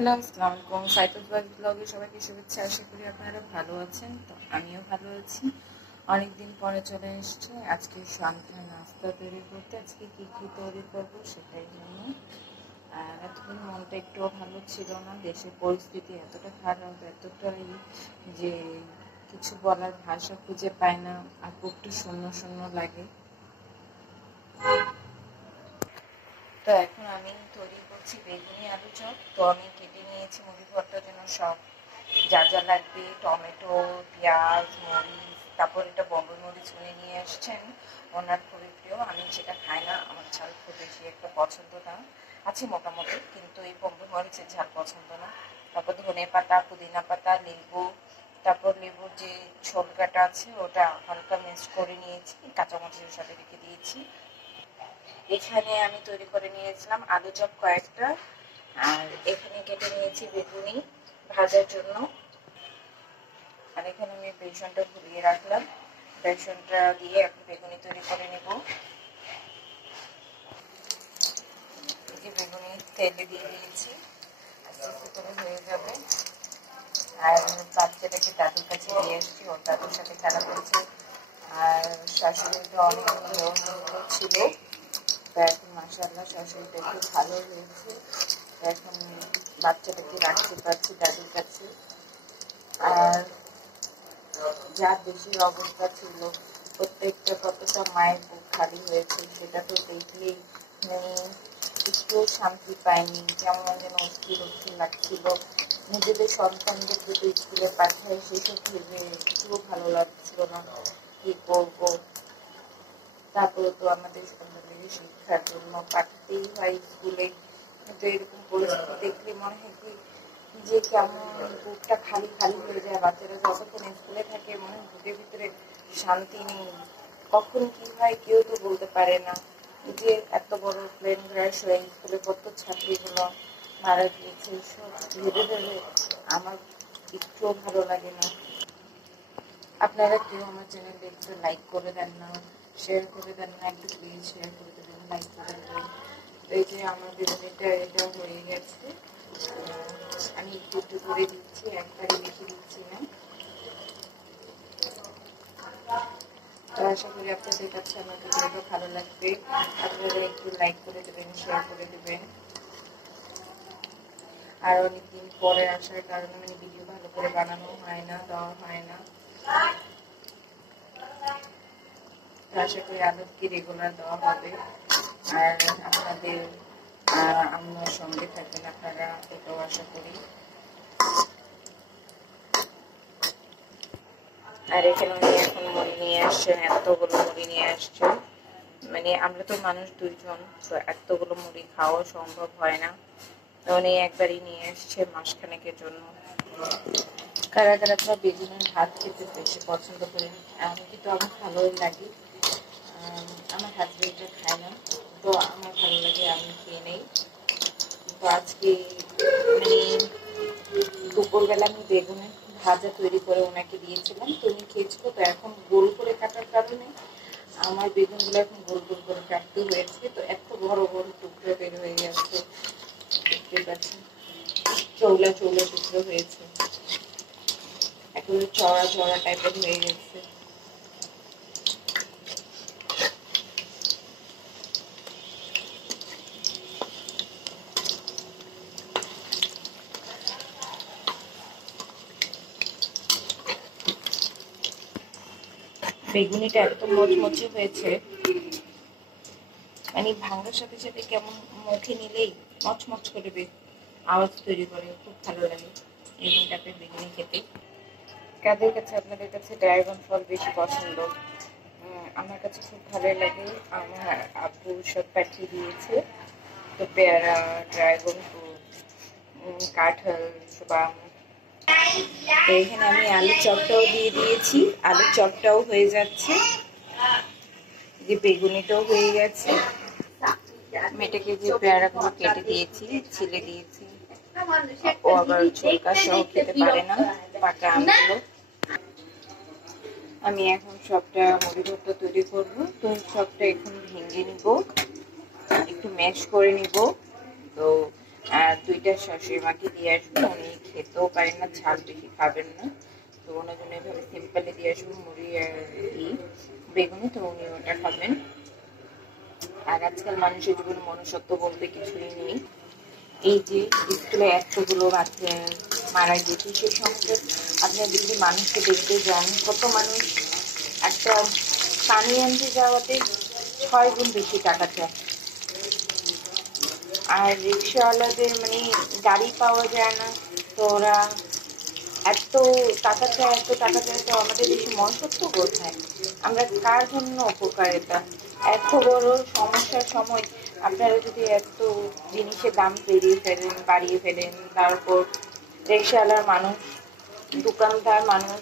Hello, আসসালামু আলাইকুম। সাইতুল বাজ ব্লগে সবাইকে শুভেচ্ছা। আশা করি আপনারা ভালো আছেন। তো আমিও ভালো আছি। অনেকদিন পরে চলে এসেছি আজকে সন্ধ্যায় নাস্তা তৈরি করতে। আজকে কী কী তৈরি করব সেটাই জন্য। আর এতদিন মনটা একটুও ভালো ছিল না। দেশের পরিস্থিতি এতটা খারাপ, এতটাই যে কিছু বলার ভাষা খুঁজে পায় না, আর একটু শূন্য শূন্য লাগে। তো এখন আমি তৈরি করছি বেগুনি আলু চপ। তো আমি কেটে নিয়েছি মুড়ি ভর্তার জন্য সব যা যা লাগবে, টমেটো, পেঁয়াজ, মরিচ, তারপর এটা বম্বে মরিচ উনি নিয়ে এসছেন, ওনার খুবই প্রিয়। আমি সেটা খাই না, আমার ঝাল খুব বেশি একটা পছন্দ না, আছে মোটামুটি, কিন্তু এই বম্বে মরিচের ঝাল পছন্দ না। তারপর ধনে পাতা, পুদিনা পাতা, লেবু, তারপর লেবুর যে ছোলকাটা আছে ওটা হালকা মিক্স করে নিয়েছি, কাঁচামরিচের সাথে রেখে দিয়েছি। এখানে আমি তৈরি করে নিয়েছিলাম আলু চপ কয়েকটা, আর এখানে কেটে নিয়েছি বেগুনি ভাজার জন্য। আর এখানে আমি বেসনটা ঘুরিয়ে রাখলাম, বেসনটা দিয়ে এখন বেগুনি তৈরি করে নেব। এই যে বেগুনি তেলে দিয়ে দিয়েছি, আস্তে আস্তে করে হয়ে যাবে। আর বাচ্চাটাকে দাদুর কাছে দিয়ে এসেছি, ওর দাদুর সাথে খেলা করছে। আর শাশুড়িটা অনেক ছিল, তো এখন মাশাআল্লাহ শাশুড়িটা একটু ভালো হয়েছে। এখন বাচ্চাটাকে রাখতে পারছি দাদুর কাছে। আর যা দেশের অবস্থা ছিল, প্রত্যেকটা কতটা মায়ের বুক খালি হয়েছে সেটা তো দেখলেই একটু শান্তি পাইনি, কেমন যেন অস্থির অস্থির লাগছিল। নিজেদের সন্তানদের যদি স্কুলে পাঠায় সেসব ভেবে একটুও ভালো লাগছিল না, কি করবো। তারপরে তো আমাদের সন্তানদের শিক্ষার জন্য পাঠাতেই হয় স্কুলে, কিন্তু এরকম পরিস্থিতি দেখলে মনে হয় কি যে কেমন বুকটা খালি খালি হয়ে যায়। বাচ্চারা যতক্ষণ স্কুলে থাকে মনে হয় বুকের ভিতরে শান্তি নেই, কখন কি হয় কেউ তো বলতে পারে না। যে এত বড় প্লেন ক্র্যাশ হয়ে স্কুলে কত ছাত্রীগুলো মারা গিয়েছে, সব ভেবে ভেবে আমার একটুও ভালো লাগে না। আপনারা কেউ আমার চ্যানেলটা একটু লাইক করে দেন না, শেয়ার করে দেন না, একটু প্লিজ শেয়ার করে দেবেন, লাইক করে দেবেন। তো এই যে আমার বিরিয়ানিটা এটা হয়ে গেছে, আমি একটু একটু করে দিচ্ছি, একবারে বেশি দিচ্ছি না। তো আশা করি আপনাদের কাছে আমার ভিডিওটা ভালো লাগবে, আপনারা একটু লাইক করে দেবেন, শেয়ার করে দেবেন। আর অনেকদিন পরে আসার কারণে মানে ভিডিও ভালো করে বানানো হয় না, দেওয়া হয় না। আশা করি আদতকে রেগুলার দেওয়া হবে। আর আপনাদের আমার সঙ্গে থাকবেন আপনারা, এটাও আশা করি। আর এখানে উনি এখন মুড়ি নিয়ে আসছেন, এতগুলো মুড়ি নিয়ে আসছেন। মানে আমরা তো মানুষ দুইজন, তো এতগুলো মুড়ি খাওয়া সম্ভব হয় না। তো উনি একবারই নিয়ে আসছে মাসখানেকের জন্য। কারা কারা তো বেগুনের ভাত খেতে বেশি পছন্দ করেন, আমি কিন্তু আমার ভালোই লাগে। আমার হাজবেন্ডটা খায় না, তো আমার ভালো লাগে, আমি খেয়ে নেই। তো আজকে মানে দুপুরবেলা আমি বেগুনের ভাজা তৈরি করে ওনাকে দিয়েছিলাম, তো উনি খেয়েছিল। তো এখন গোল করে কাটার কারণে আমার বেগুনগুলো এখন গোল গোল করে কাটতে হয়েছে। তো এত বড় বড় টুকরো বের হয়ে যাচ্ছে, দেখতে পাচ্ছেন, চৌলা চৌলা টুকরো হয়েছে, একেবারে চড়া চড়া টাইপের হয়ে গেছে। বেগুনিটা এত মচমচে হয়েছে, মানে ভাঙার সাথে সাথে কেমন মুখে নিলেই মচমচ করে আওয়াজ তৈরি করে, খুব ভালো লাগে এরকম টাইপের বেগুনি খেতে। কাদের কাছে আপনাদের কাছে ড্রাগন ফল বেশি পছন্দ? আমার কাছে খুব ভালো লাগে, আমার আব্বু সব পাঠিয়ে দিয়েছে। তো পেয়ারা, ড্রাগন ফ্রুট, কাঁঠাল, বাম। তো এখানে আমি আলু চপটাও দিয়ে দিয়েছি, আলু চপটাও হয়ে যাচ্ছে, যে বেগুনিটাও হয়ে গেছে। মেয়েটাকে যে পেয়ারাগুলো কেটে দিয়েছি, ছিলে দিয়েছি, ও আবার ছোলকা সহ খেতে পারে না পাকা আমগুলো। আমি এখন সবটা মুড়ি ভর্তা তৈরি করবো, তো সবটা এখন ভেঙে নিব, একটু ম্যাশ করে নিব। তো আর 2টা শাশুড়ি মাকে দিয়ে আসবো, উনি খেতেও পারেন না, ঝাল বেশি খাবেন না, তো ওনার জন্য এভাবে সিম্পলি দিয়ে আসবো মুড়ি আর বেগুনি, তো উনি ওটা খাবেন। আর আজকাল মানুষের জীবনে মনুষ্যত্ব বলতে কিছুই নেই। এই যে স্কুলে এতগুলো বাচ্চা মারা গেছে, সেই সঙ্গে আপনি যদি মানুষকে দেখতে যান, কত মানুষ একটা পানি আনতে যাওয়াতে 6 গুণ বেশি টাকা চায়। আর রিক্সাওয়ালাদের মানে গাড়ি পাওয়া যায় না, তো ওরা এত টাকা চায়, এত টাকা চায়, তো আমাদের দেশে মনুষ্যত্ব কোথায়? আমরা কার জন্য উপকারিতা? এত বড় সমস্যার সময় আপনারা যদি এত জিনিসের দাম বাড়িয়ে ফেলেন, তারপর রিক্সাওয়ালার মানুষ, দোকানদার মানুষ,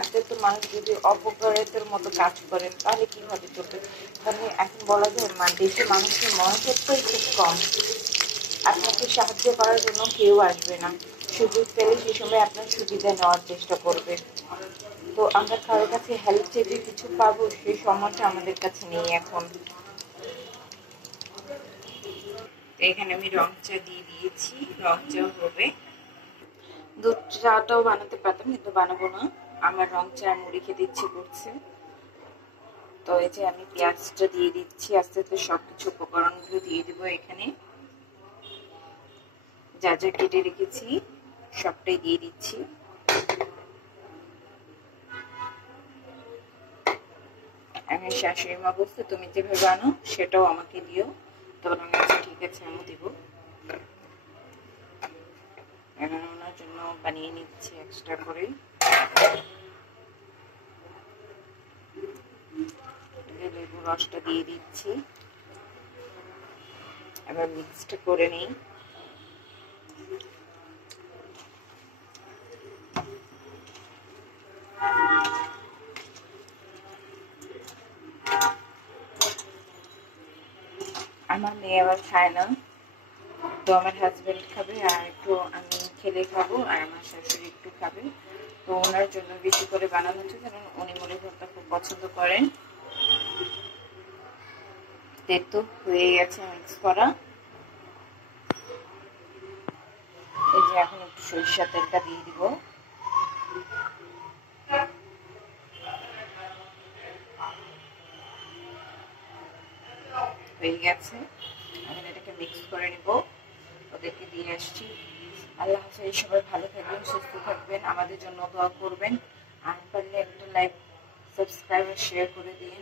এত মানুষ যদি অপকারিতার মতো কাজ করেন, তাহলে কিভাবে চলবে? তাহলে এখন বলা যায় দেশের মানুষের মনুষ্যত্বই খুব কম। আপনাকে সাহায্য করার জন্য কেউ আসবে না, সুযোগ পেলে সে সময় আপনার সুবিধা নেওয়ার চেষ্টা করবে। তো আমরা কারোর কাছে হেল্প চেয়ে কিছু পাবো, সেই সময়টা আমাদের কাছে নেই এখন। এখানে আমি রং চা দিয়ে দিয়েছি, রং চা হবে। দুধ চাটাও বানাতে পারতাম, কিন্তু বানাবো না, আমার রং চা মুড়ি খেতে ইচ্ছে করছে। তো এই যে আমি পেঁয়াজটা দিয়ে দিচ্ছি, আস্তে আস্তে সবকিছু উপকরণগুলো দিয়ে দেবো। এখানে যা যা কেটে রেখেছি সবটাই দিয়ে দিচ্ছি। আমার শাশুড়ি মা বলছে তুমি যেভাবে আনো সেটাও আমাকে দিও, তখন আমি ঠিক আছে আমি দিব। এখন ওনার জন্য বানিয়ে নিচ্ছি এক্সট্রা করে। লেবুর রসটা দিয়ে দিচ্ছি, এবার মিক্সড করে নিই। আমার মেয়ে আবার খায় না, তো আমার হাজবেন্ড খাবে, আর একটু আমি খেলে খাবো, আর আমার শাশুড়ি একটু খাবে। তো ওনার জন্য বেশি করে বানানো হচ্ছে, কারণ উনি মুড়ি ভর্তা খুব পছন্দ করেন। তো হয়ে গেছে মিক্স করা। এই যে এখন একটু সরিষার তেলটা দিয়ে দিব। হয়ে গেছে, এখন এটাকে মিক্স করে নিব। ওদেরকে দিয়ে আসছি। আল্লাহ হাফেজ, সবাই ভালো থাকবেন, সুস্থ থাকবেন, আমাদের জন্য দোয়া করবেন, আর পারলে একটা লাইক, সাবস্ক্রাইব আর শেয়ার করে দিন।